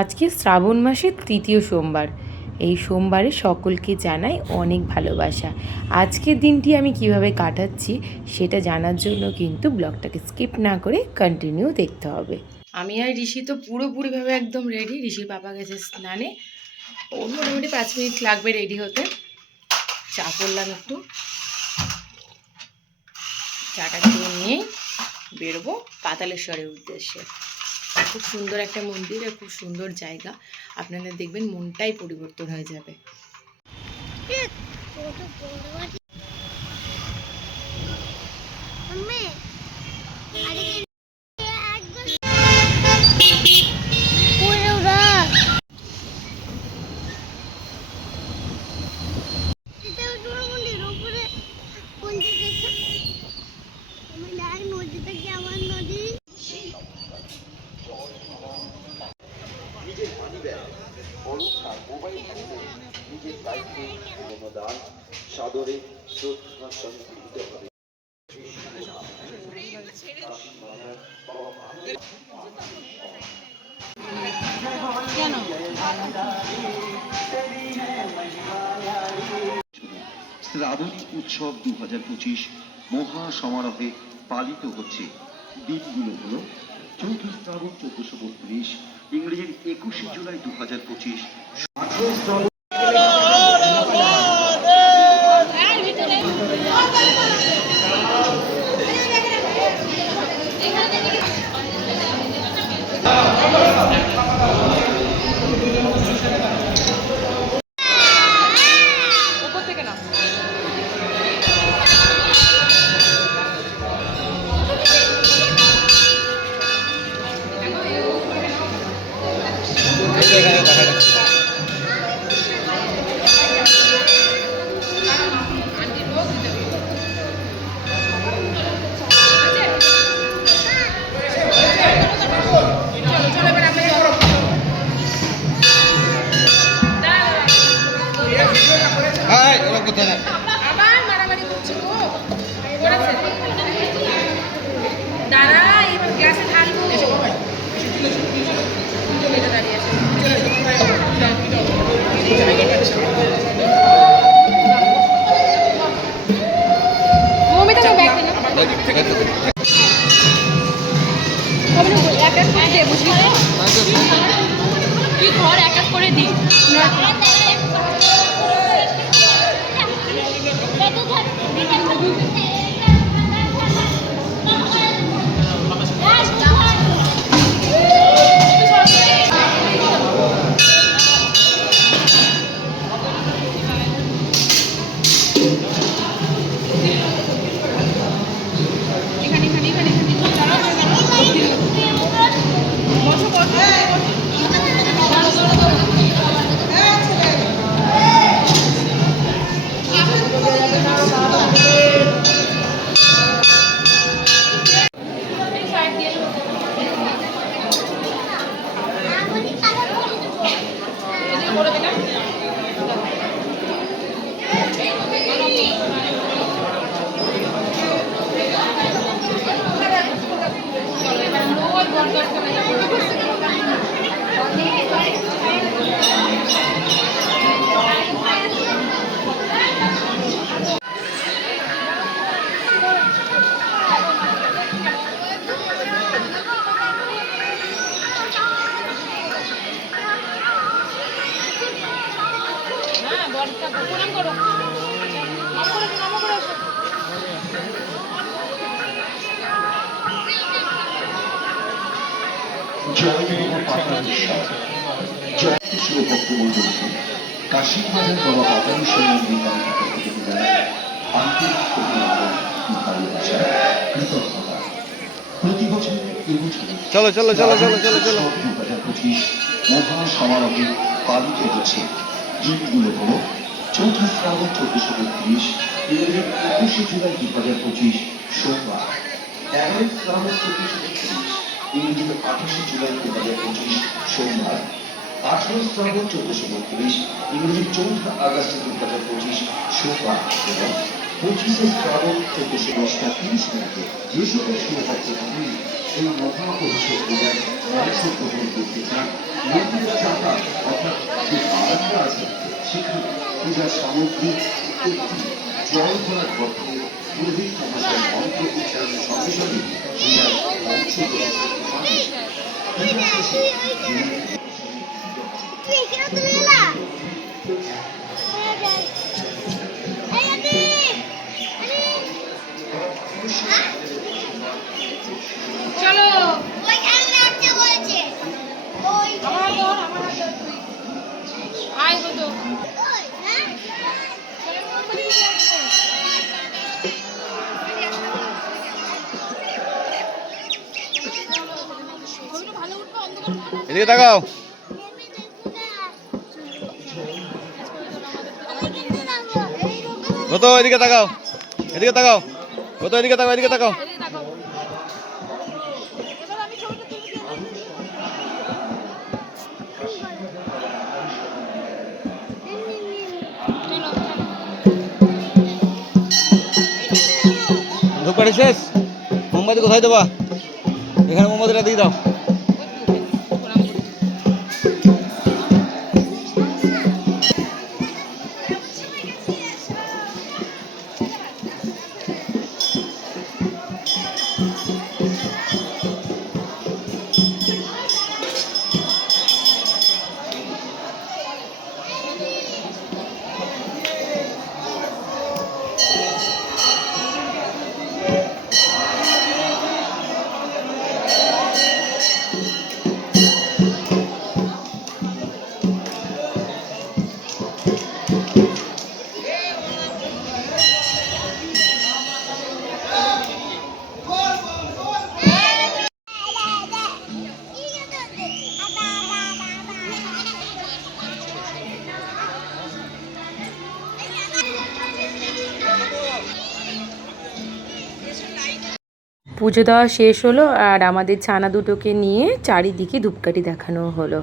আজকে শ্রাবণ মাসের তৃতীয় সোমবার। এই সোমবারে সকলকে জানাই অনেক ভালোবাসা। আজকের দিনটি আমি কিভাবে কাটাচ্ছি সেটা জানার জন্য কিন্তু ব্লগটাকে স্কিপ না করে কন্টিনিউ দেখতে হবে। আমি আর ঋষি তো পুরোপুরিভাবে একদম রেডি। ঋষির বাবা গেছে স্নানে, ওর মোটামুটি 5 মিনিট লাগবে রেডি হতে। চা করলাম একটু, চাটা খেয়ে নিয়েই বেরোবো পাতালেশ্বরের উদ্দেশ্যে। খুব সুন্দর একটা মন্দির আর খুব সুন্দর জায়গা, আপনাদের দেখবেন মনটাই পরিবর্তন হয়ে যাবে। সাদরে শ্রদ্ধা সংগৃহীত হবে। শ্রাবণী উৎসব 2025 মহা সমারোহে পালিত হচ্ছে। দিনগুলো হলো 4 শ্রাবণ 1432, ইংরেজির 21 জুলাই 2025, 18 শ্রাবণ ঘর এক এক করে দিই। কাশীবাজার বাবা পাতালেশ্বর মন্দির আন্তরিক ভালোবাসা, কৃতজ্ঞতা। প্রতি বছর চলো চলো চলো চলো চলো চলো 2025 মহা সমারোহে পালিত হচ্ছে। দিনগুলো হলো 4 শ্রাবণ 1432, ইংরেজি 21 জুলাই 2025 সোমবার, 11 শ্রাবণ 1432, ইংরেজি 28 জুলাই 2025 সোমবার, 18 শ্রাবণ 1432, ইংরেজি 4 আগস্ট 2025 সোমবার এবং 25 শ্রাবণ 1430 যে সকল শিবভক্তরা এই মহা অভিষেক পূজায় অংশগ্রহণ করতে চান, মন্দিরের পূজার সামগ্রী একটি জল ভরা ঘটে পুরোহিত মহাশয় মন্ত্র উচ্চারণের সঙ্গে সঙ্গে পূজার অংশগ্রহণ করতে পারে। পূজা শেষে চলো আয় তো এদিকে তাকাও। কত এদিকে তাকাও, এদিকে তাকাও, কত এদিকে তাকাও, এদিকে তাকাও। ধূপকাঠি শেষ, মোমবাতি কোথায় দেবা? এখানে মোমবাতিটা দিয়ে দাও। পুজো দেওয়া শেষ হলো আর আমাদের ছানা দুটোকে নিয়ে চারিদিকে ধূপকাঠি দেখানো হলো।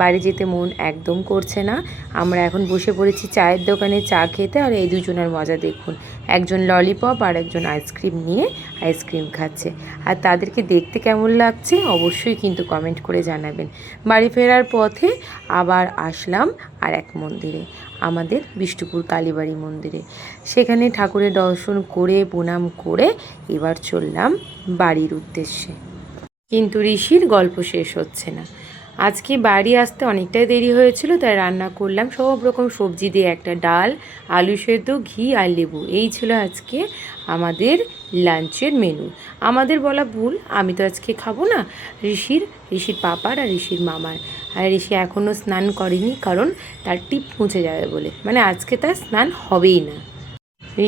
বাড়ি যেতে মন একদম করছে না। আমরা এখন বসে পড়েছি চায়ের দোকানে চা খেতে। আর এই দুজনের মজা দেখুন, একজন ললিপপ আর একজন আইসক্রিম নিয়ে আইসক্রিম খাচ্ছে। আর তাদেরকে দেখতে কেমন লাগছে অবশ্যই কিন্তু কমেন্ট করে জানাবেন। বাড়ি ফেরার পথে আবার আসলাম আর এক মন্দিরে, আমাদের বিষ্ণুপুর কালীবাড়ি মন্দিরে। সেখানে ঠাকুরের দর্শন করে প্রণাম করে এবার চললাম বাড়ির উদ্দেশ্যে। কিন্তু ঋষির গল্প শেষ হচ্ছে না। আজকে বাড়ি আসতে অনেকটাই দেরি হয়েছিল, তাই রান্না করলাম সব রকম সবজি দিয়ে একটা ডাল, আলু সেদ্ধ, ঘি আর লেবু। এই ছিল আজকে আমাদের লাঞ্চের মেনু। আমাদের বলা ভুল, আমি তো আজকে খাবো না, ঋষির পাপার আর ঋষির মামার। আর ঋষি এখনও স্নান করেনি, কারণ তার টিপ মুছে যাবে বলে, মানে আজকে তার স্নান হবেই না।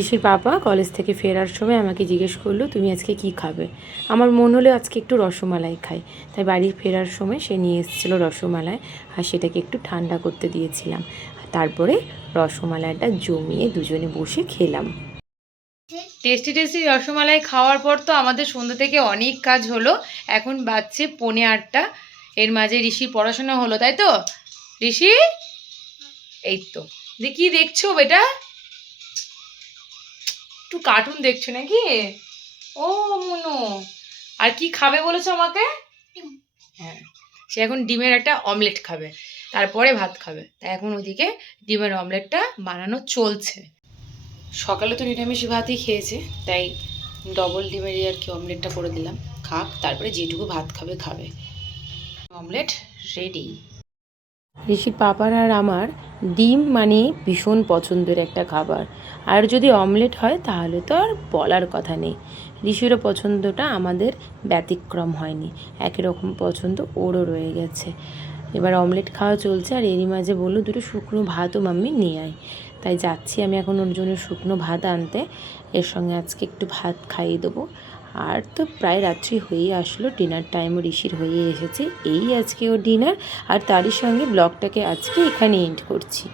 ঋষির পাপা কলেজ থেকে ফেরার সময় আমাকে জিজ্ঞেস করলো, তুমি আজকে কি খাবে? আমার মন হলো আজকে একটু রসমালাই খাই, তাই বাড়ি ফেরার সময় সে নিয়ে এসেছিলো রসমালাই, আর সেটাকে একটু ঠান্ডা করতে দিয়েছিলাম। তারপরে রসমালাইটা জমিয়ে দুজনে বসে খেলাম। টেস্টি টেস্টি রসমালাই খাওয়ার পর তো আমাদের সন্ধ্যা থেকে অনেক কাজ হলো। এখন বাজছে 8:45। এর মাঝে ঋষির পড়াশোনা হলো, তাই তো ঋষি? এই তো কি দেখছো বেটা? একটু কার্টুন দেখছো নাকি? ও মনু, আর কি খাবে বলেছো আমাকে? হ্যাঁ, সে এখন ডিমের একটা অমলেট খাবে, তারপরে ভাত খাবে। তাই এখন ওদিকে ডিমের অমলেটটা বানানো চলছে। সকালে তো নিরামিষ ভাতই খেয়েছে, তাই ডবল ডিমেরই আর কি অমলেটটা করে দিলাম, খাক, তারপরে যেটুকু ভাত খাবে খাবে। Omelette ready. ঋষির পাপার আর আমার ডিম মানে ভীষণ পছন্দের একটা খাবার, আর যদি অমলেট হয় তাহলে তো আর বলার কথা নেই। ঋষিরও পছন্দটা আমাদের ব্যতিক্রম হয়নি, একই রকম পছন্দ ওরও রয়ে গেছে। এবার অমলেট খাওয়া চলছে, আর এরই মাঝে বললো দুটো শুকনো ভাতও মাম্মি নিয়ে আয়। তাই যাচ্ছি আমি এখন ওর জন্য শুকনো ভাত আনতে। এর সঙ্গে আজকে একটু ভাত খাইয়ে দেবো। আর তো প্রায় রাত্রি হয়েই আসলো, ডিনার টাইমও ঋষির হয়ে এসেছে। এই আজকে ওর ডিনার, আর তারই সঙ্গে ব্লগটাকে আজকে এখানে এন্ড করছি।